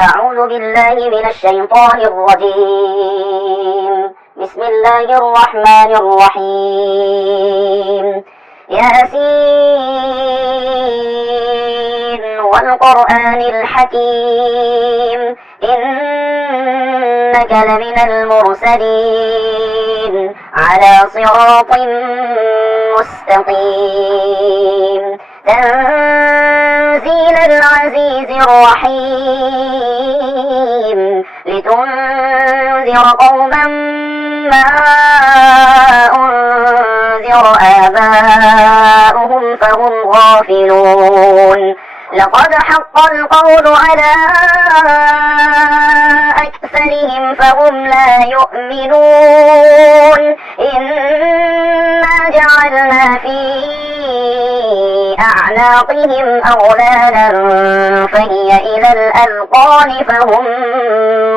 أعوذ بالله من الشيطان الرجيم. بسم الله الرحمن الرحيم. ياسين والقرآن الحكيم إنك لمن المرسلين على صراط مستقيم تنزيل العزيز الرحيم لتنذر قوما ما أنذر آباؤهم فهم غافلون. لقد حق القول على أكثرهم فهم لا يؤمنون. إنا جعلنا في أعناقهم أغلالا فهي إلى الأذقان فهم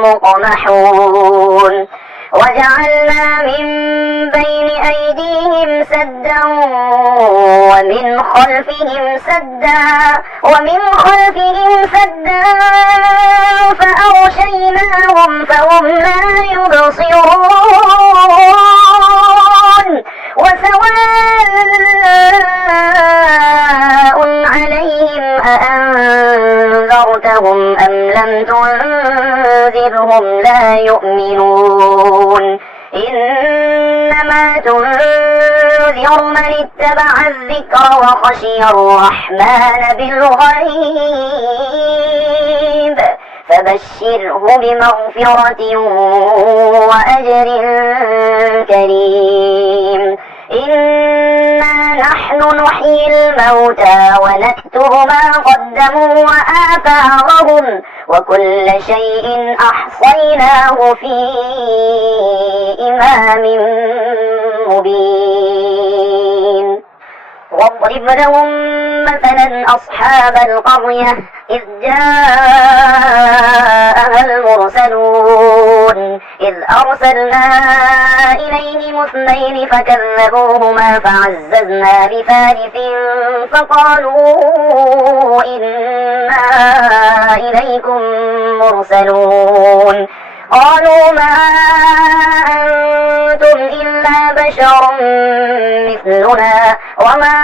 مقمحون. وجعلنا من بين أيديهم سدا ومن خلفهم سدا فأغشيناهم فهم لا يبصرون. وسواء عليهم أأنذرتهم أم لم تنذرهم لا يؤمنون. إنما تنذر من اتبع الذكر وخشي الرحمن بالغيب فبشره بمغفرة وأجر كريم. إنا نحن نحيي الموتى ونكتب ما قدموا وآثارهم وكل شيء أحصيناه في إمام مبين. واضرب لهم مثلا أصحاب القرية إذ جاءها المرسلون إذ أرسلنا إليهم اثنين فكذبوهما فعززنا بثالث فقالوا إنا إليكم مرسلون. قالوا ما أنتم إلا بشر مثلنا وما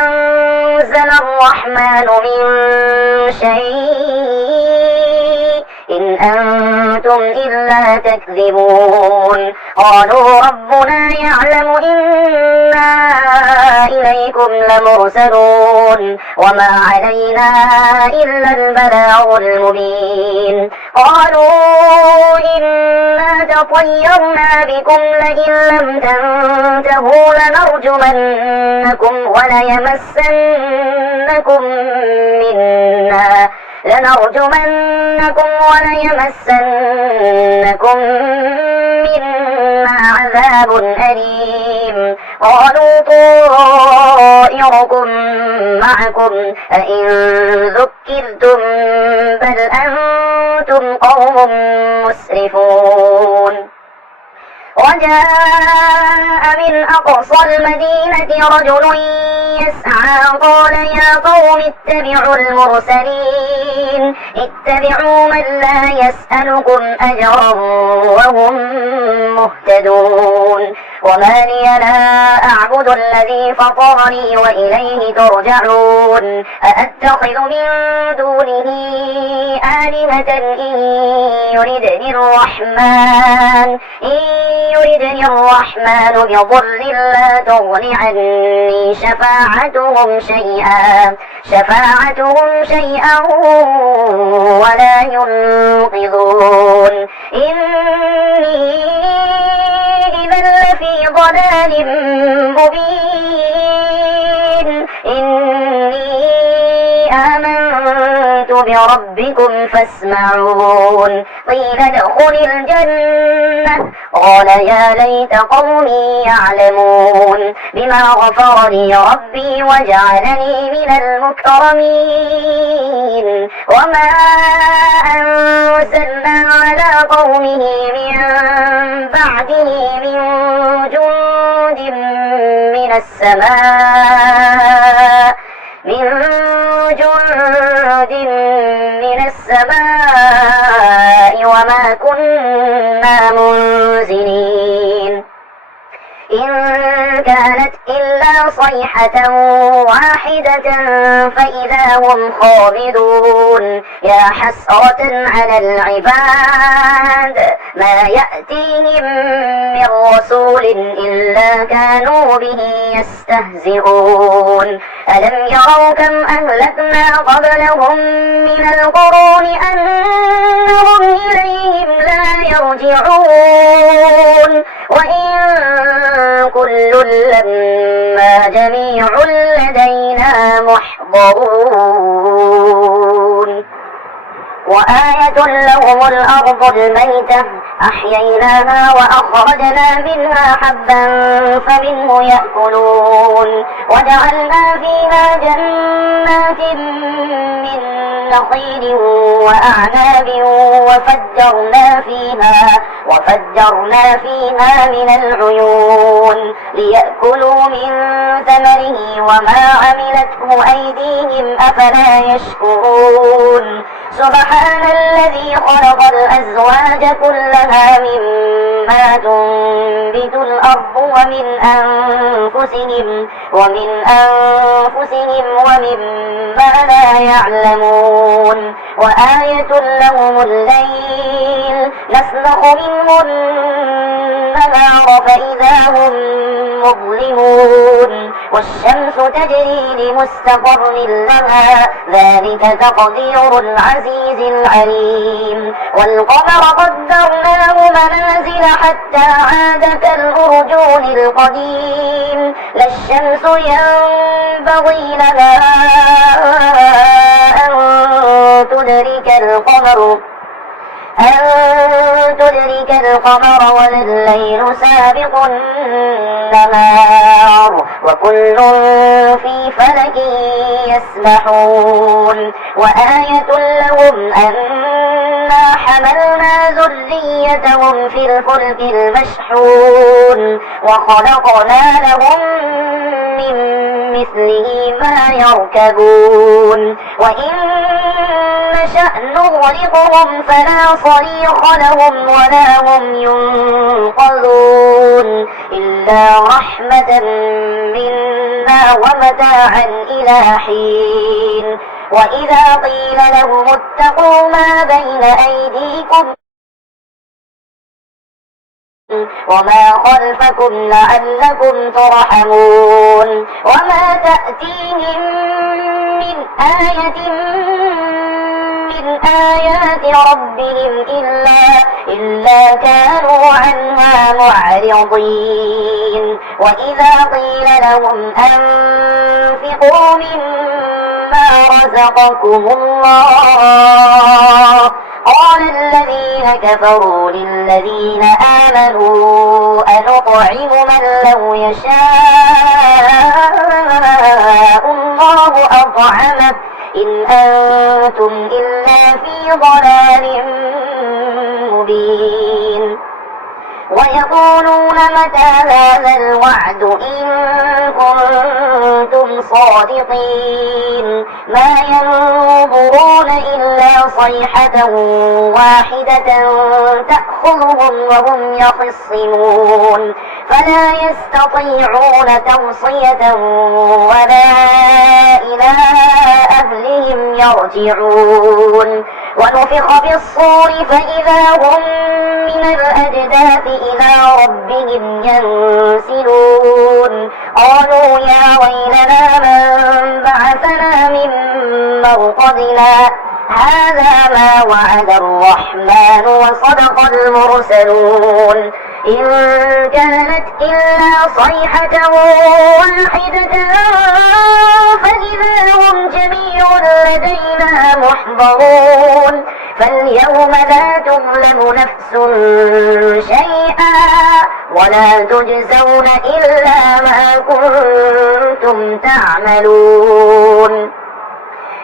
أنزل الرحمن من شيء إن أنتم إلا تكذبون. قالوا ربنا يعلم إنا إليكم لمرسلون وما علينا إلا البلاغ المبين. قالوا إنا تطيرنا بكم لئن لم تنتهوا لنرجمنكم وليمسنكم منا عذاب أليم. قالوا طائركم معكم أئن ذكرتم بل أنتم قوم مسرفون. وجاء من أقصى المدينة رجل يسعى قال يا قوم اتبعوا المرسلين اتبعوا من لا يسألكم أجرا وهم مهتدون. وما لي لا أعبد الذي فطرني وإليه ترجعون. أأتخذ من دونه آلهة إن يردني الرحمن بضر لا تغن عني شفاعتهم شيئا ولا ينقذون. إني إذا لفي ضلال مبين. إني آمنت بربكم فاسمعون. قيل ادخل الجنة قال يا ليت قومي يعلمون بما غفر لي ربي وجعلني من المكرمين. وما أنزلنا على قومه من بعده من جند من السماء السماء وما كنا منزلين إن كانت إلا صيحة واحدة فإذا هم خامدون يا حسرة على العباد ما يأتيهم من رسول إلا كانوا به يستهزئون ألم يروا كم أهلكنا قبلهم من القرون أنهم إليهم لا يرجعون وإن كل لما جميع لدينا محضرون وآية لهم الأرض الميتة أحييناها وأخرجنا منها حبا فمنه يأكلون وجعلنا فيها جنات من نخيل وأعناب وفجرنا فيها من العيون ليأكلوا من ثمره وما عملته أيديهم أفلا يشكرون سبحان الذي خلق الأزواج كلها مما تنبت الأرض ومن أنفسهم ومما لا يعلمون وآية لهم الليل نسلخ منه النهار فإذا هم مظلمون والشمس تجري لمستقر لها ذلك تقدير العزيز العليم والقمر قدرناه منازل حتى عاد كالأرجون القديم لا الشمس ينبغي لها أن تدرك القمر ولا الليل سابق النهار وكل في فلك يسبحون وآية لهم أنا حملنا ذريتهم في الفلك المشحون وخلقنا لهم من مثله ما يركبون وإن نشأ نغرقهم فلا صريخ لهم ولا هم ينقذون إلا رحمة منا ومتاعا إلى حين وإذا قيل لهم اتقوا ما بين أيديكم وما خلفكم لعلكم ترحمون وما تأتيهم من آية من آيات ربهم إلا كانوا عنها معرضين وإذا قيل لهم أنفقوا مما رزقكم الله قال الذين كفروا للذين آمنوا أنطعم من لو يشاء الله أطعمه إن أنتم إلا في ضلال مبين ويقولون متى هذا الوعد إن كنتم صادقين ما ينظرون إلا صيحة واحدة تأخذهم وهم يخصمون فلا يستطيعون توصية ولا إلى أهلهم يرجعون ونفخ بالصور فإذا هم من الأجداث إلى ربهم ينسلون قالوا يا ويلنا من بعثنا من مرقدنا هذا ما وعد الرحمن وصدق المرسلون إن كانت إلا صيحة واحدة فإذا هم جميع لدينا محضرون فاليوم لا تظلم نفس شيئا ولا تجزون إلا ما كنتم تعملون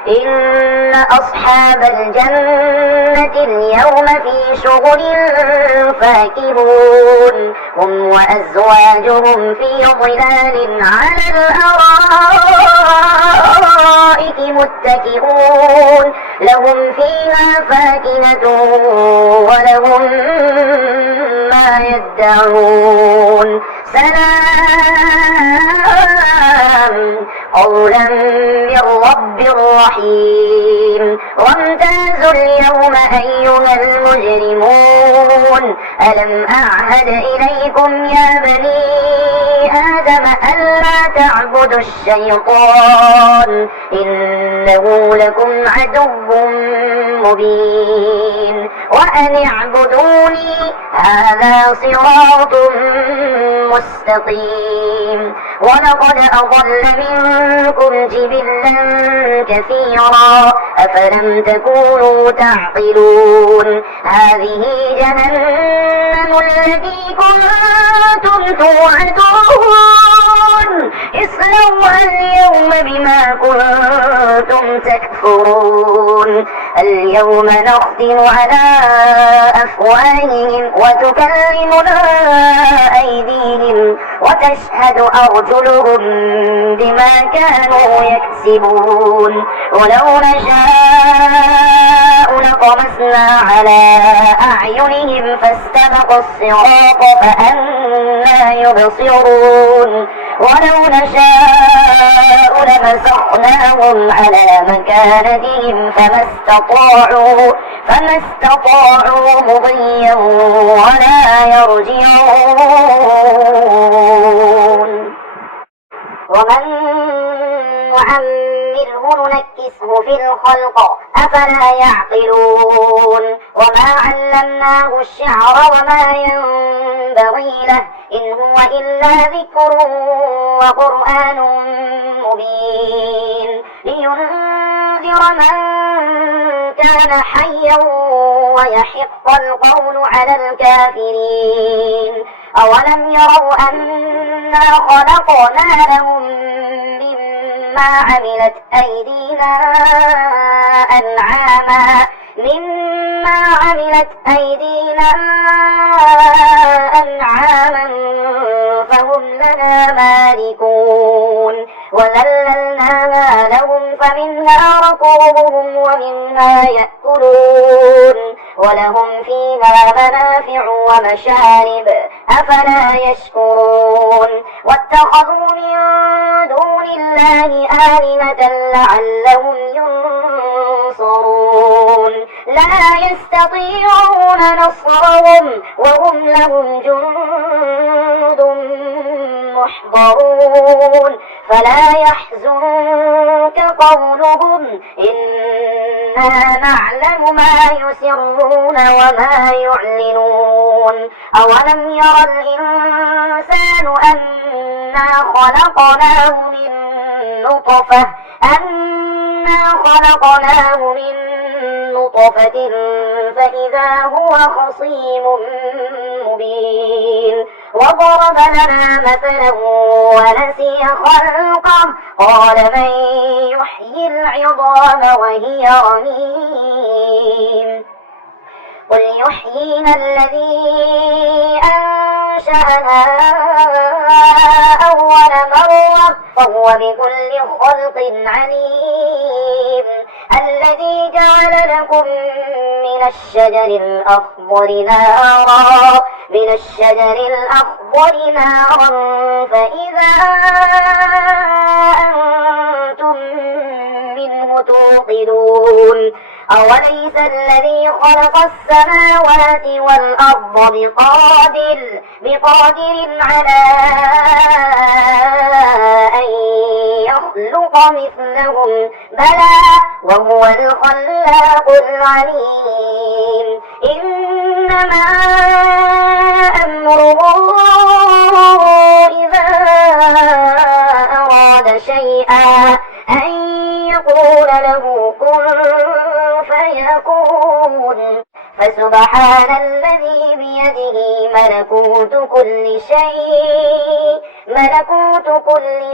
إن أصحاب الجنة اليوم في شغل فاكهون هم وأزواجهم في ظلال على الأرائك متكئون لهم فيها فاكهة ولهم ما يدعون سلام قولا من رب رحيم وامتازوا اليوم أيها المجرمون ألم أعهد إليكم يا بني آدم ألا تعبدوا الشيطان إنه لكم عدو مبين وأن اعبدوني هذا صراط مستقيم ولقد أضل منكم جبلا كثيرا أفلم تكونوا تعقلون هذه جهنم التي كنتم توعدون اصلوها اليوم بما كنتم تكفرون اليوم نختم على أفواههم وتكلمنا أيديهم وتشهد أرجلهم بما كانوا يكسبون ولو نشاء لطمسنا على أعينهم فاستبقوا الصراط فأنى يبصرون ولو نشاء لمسخناهم على مكانتهم فما استطاعوا مضيا ولا يرجعون ومن نعمره ننكسه في الخلق أفلا يعقلون وما علمناه الشعر وما ينبغي له إن هو إلا ذكر وقرآن مبين لينذر من كان حيا ويحق القول على الكافرين أولم يروا أنا خلقنا لهم مما عملت أيدينا أنعاما فهم لنا مالكون وذللناها لهم فمنها ركوبهم ومنها يأكلون ولهم فيها منافع ومشارب أفلا يشكرون واتخذوا من دون الله آلهة لعلهم ينصرون لا يستطيعون نصرهم وهم لهم جند محضرون فلا يحزنك قولهم إنا نعلم ما يسرون وما يعلنون أولم ير الإنسان أنا خلقناه من نطفة فإذا هو خصيم مبين وضرب لنا مثلا ونسي خلقه قال من يحيي العظام وهي رميم قل يحييها الذي أنشأها أول مرة وهو بكل خلق عليم الذي جعل لكم من الشجر الأخضر نارا فإذا أنتم منه توقدون أوليس الذي خلق السماوات والأرض بقادر على أن يخلق مثلهم بلى وهو الخلاق العليم إنما أمره إذا أراد شيئا أن يقول له كن فيكون فسبحان الذي بيده ملكوت كل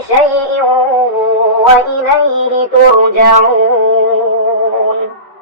شيء وإليه ترجعون.